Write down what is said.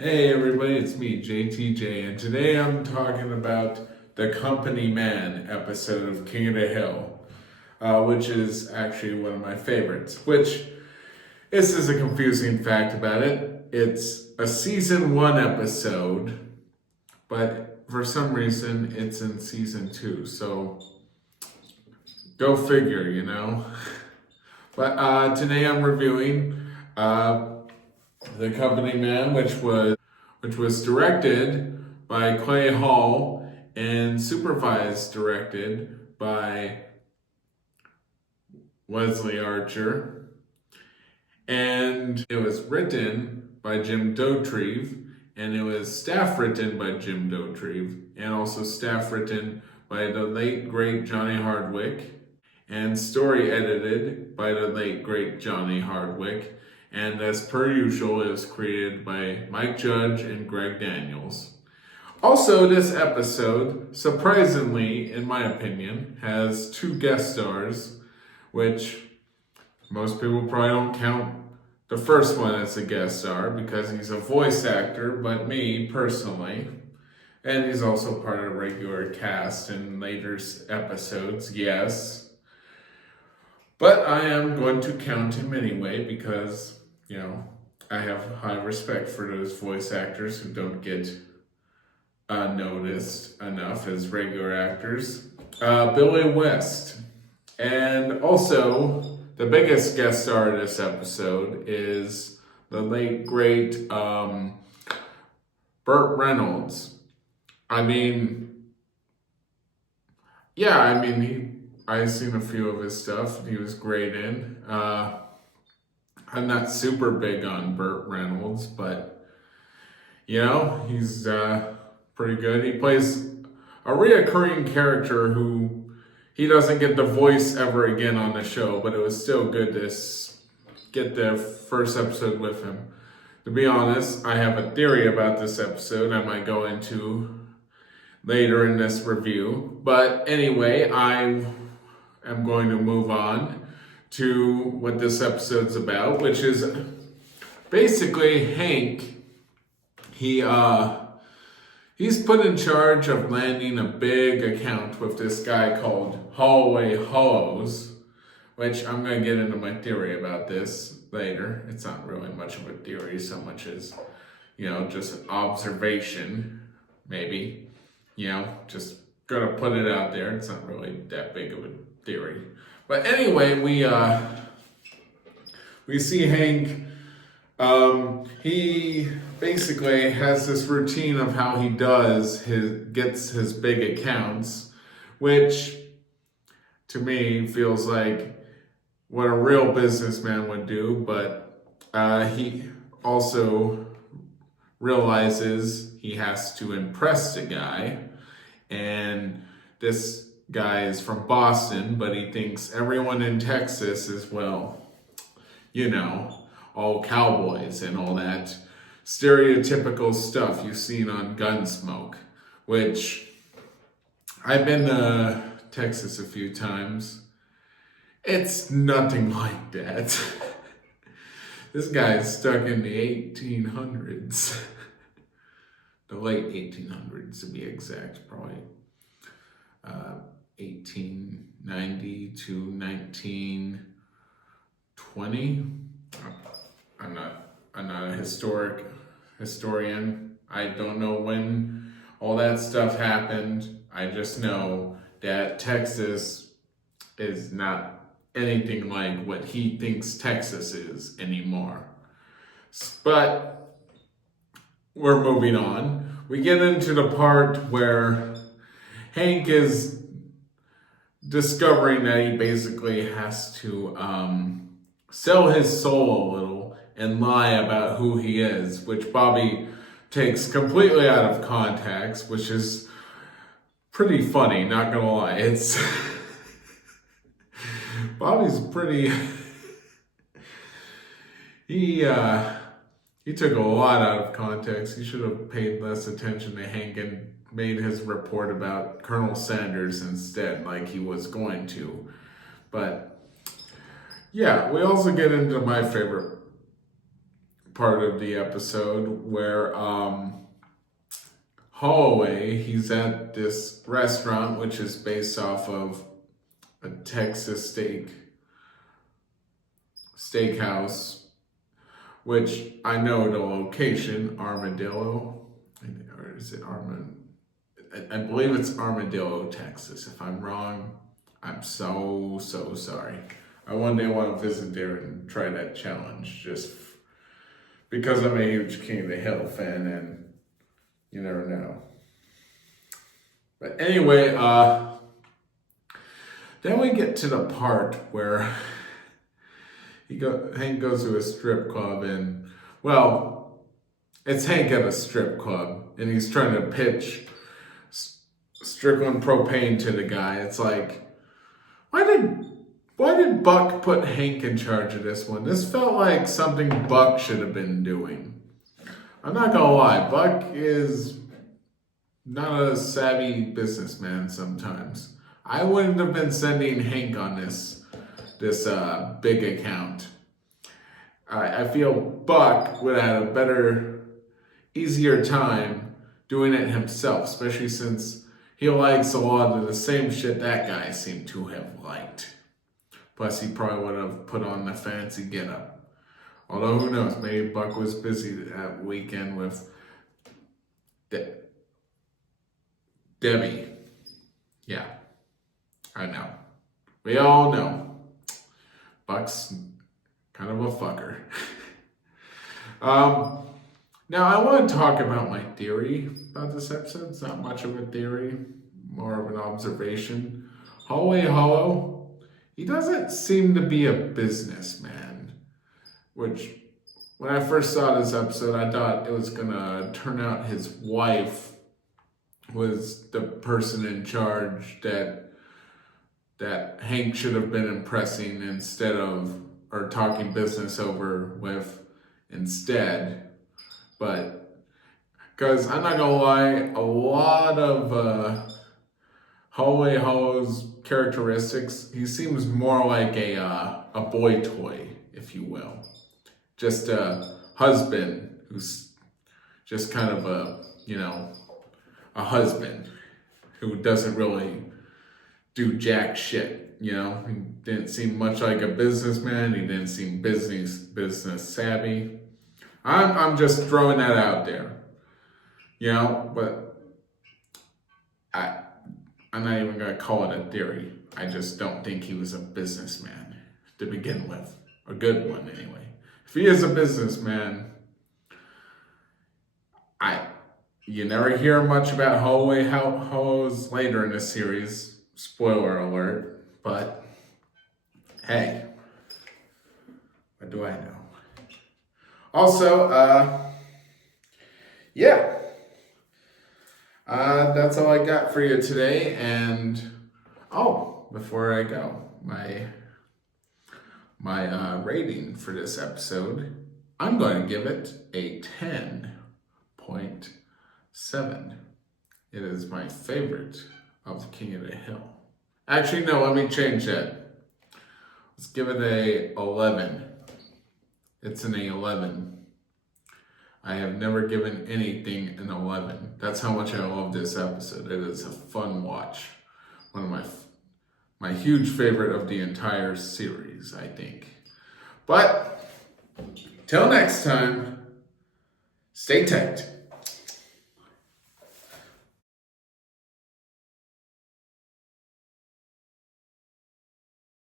Hey everybody, it's me, JTJ, and today I'm talking about the Company Man episode of King of the Hill, which is actually one of my favorites. Which, this is a confusing fact about it. It's a season 1 episode, but for some reason it's in season 2, so go figure. But today I'm reviewing the Company Man, which was directed by Clay Hall and directed by Wesley Archer. And it was written by Jim Dotrieve, and it was staff written by Jim Dotrieve, and also staff written by the late great Johnny Hardwick, and story edited by the late great Johnny Hardwick. And as per usual, it was created by Mike Judge and Greg Daniels. Also, this episode, surprisingly, in my opinion, has 2 guest stars, which most people probably don't count the first one as a guest star because he's a voice actor, but me personally, and he's also part of the regular cast in later episodes, yes. But I am going to count him anyway because, I have high respect for those voice actors who don't get noticed enough as regular actors. Billy West. And also, the biggest guest star of this episode is the late, great Burt Reynolds. I've seen a few of his stuff. He was great in. I'm not super big on Burt Reynolds, but he's pretty good. He plays a reoccurring character who he doesn't get the voice ever again on the show, but it was still good to get the first episode with him. To be honest, I have a theory about this episode I might go into later in this review. But anyway, I am going to move on to what this episode's about, which is basically Hank. He's put in charge of landing a big account with this guy called Holloway Hollows, which I'm going to get into my theory about this later. It's not really much of a theory so much as, just an observation, maybe. Just going to put it out there. It's not really that big of a theory. But anyway, we see Hank. He basically has this routine of how he gets his big accounts, which to me feels like what a real businessman would do. But he also realizes he has to impress the guy, and this guy is from Boston, but he thinks everyone in Texas is, all cowboys and all that stereotypical stuff you've seen on Gunsmoke, which I've been to Texas a few times. It's nothing like that. This guy is stuck in the 1800s. The late 1800s to be exact, probably 1890 to 1920. I'm not a historian. I don't know when all that stuff happened. I just know that Texas is not anything like what he thinks Texas is anymore. But we're moving on. We get into the part where Hank is discovering that he basically has to sell his soul a little and lie about who he is, which Bobby takes completely out of context, which is pretty funny, not gonna lie. It's Bobby's pretty he took a lot out of context. He should have paid less attention to Hank and made his report about Colonel Sanders instead, like he was going to. But yeah, we also get into my favorite part of the episode where Holloway, he's at this restaurant which is based off of a Texas steakhouse, which I know the location, Armadillo, or is it Armadillo? I believe it's Armadillo, Texas. If I'm wrong, I'm so sorry. I one day want to visit there and try that challenge, just because I'm a huge King of the Hill fan, and you never know. But anyway, then we get to the part where Hank goes to a strip club, and well, it's Hank at a strip club, and he's trying to pitch Strickland propane to the guy. It's like, why did Buck put Hank in charge of this one? This felt like something Buck should have been doing. I'm not gonna lie, Buck is not a savvy businessman sometimes. I wouldn't have been sending Hank on this big account. I feel Buck would have had a better, easier time doing it himself, especially since he likes a lot of the same shit that guy seemed to have liked. Plus, he probably would have put on the fancy getup. Although, who knows, maybe Buck was busy that weekend with Debbie. Yeah, I know. We all know. Buck's kind of a fucker. Now, I want to talk about my theory about this episode. It's not much of a theory, more of an observation. Holloway Hollow, he doesn't seem to be a businessman, which when I first saw this episode, I thought it was going to turn out his wife was the person in charge that Hank should have been impressing instead of, or talking business over with instead. But, because I'm not gonna lie, a lot of Holloway Hollow's characteristics, he seems more like a boy toy, if you will. Just a husband who's just kind of a husband who doesn't really do jack shit, He didn't seem much like a businessman. He didn't seem business savvy. I'm just throwing that out there, but I'm not even gonna call it a theory. I just don't think he was a businessman to begin with. A good one anyway. If he is a businessman, you never hear much about Holloway Hollow's later in the series. Spoiler alert, but hey, what do I know? Also, that's all I got for you today. And before I go, my rating for this episode, I'm going to give it a 10.7. It is my favorite of King of the Hill. Actually, no, let me change that. Let's give it a 11. It's an 11. I have never given anything an 11. That's how much I love this episode. It is a fun watch. One of my huge favorite of the entire series, I think. But till next time, stay tight.